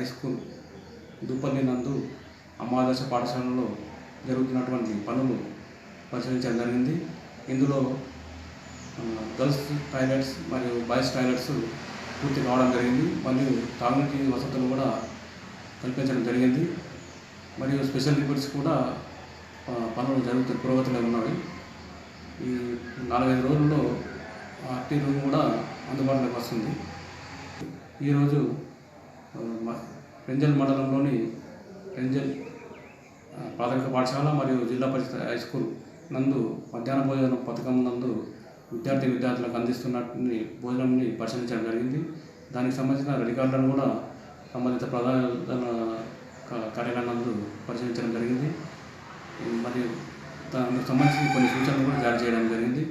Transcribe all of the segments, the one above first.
High school Duppalli నందు అమ్మాదర్శ పాఠశాలలో జరుగుతున్నటువంటి పనులు పరిశీలించడం జరిగింది. ఇందులో గర్ల్స్ టాయిలెట్స్ మరియు బాయ్స్ టాయిలెట్స్ పూర్తి కావడం జరిగింది. మరియు తాగునీటి వసతులు కూడా కల్పించడం జరిగింది. మరియు స్పెషల్ లిక్విడ్స్ కూడా పనులు పురోగతిలో ఉన్నవి. ఈ 4-5 రోజుల్లో టీ రూమ్ కూడా అందుబాటులోకి వస్తుంది. ఈరోజు రెంజల్ మండలంలోని రెంజల్ ప్రాథమిక పాఠశాల మరియు జిల్లా పరిషత్ హై స్కూల్ నందు మధ్యాహ్న భోజన పథకం నందు విద్యార్థులకు అందిస్తున్నటువంటి భోజనాన్ని పరిశీలించడం జరిగింది. దానికి సంబంధించిన రికార్డులను కూడా సంబంధిత ప్రధాన కార్యాలయం నందు పరిశీలించడం జరిగింది. మరియు దానికి సంబంధించి కొన్ని సూచనలు కూడా జారీ చేయడం జరిగింది.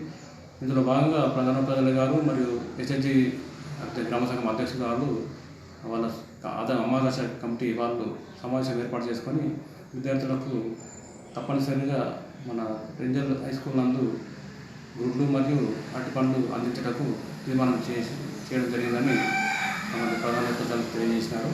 ఇందులో భాగంగా ప్రధానోపాధ్యాయులు గారు మరియు హెచ్ఎస్జి గ్రామ సంఘం అధ్యక్షులు గారు వాళ్ళ అమ్మాదర్శ కమిటీ వాళ్ళు సమావేశం ఏర్పాటు చేసుకొని విద్యార్థులకు తప్పనిసరిగా మన రెంజల్ హై స్కూల్ నందు గుడ్లు మరియు అరటిపండ్లు అందించటకు తీర్మానం చేయడం జరిగిందని ప్రధానోపాధ్యాయులు తెలియజేసినారు.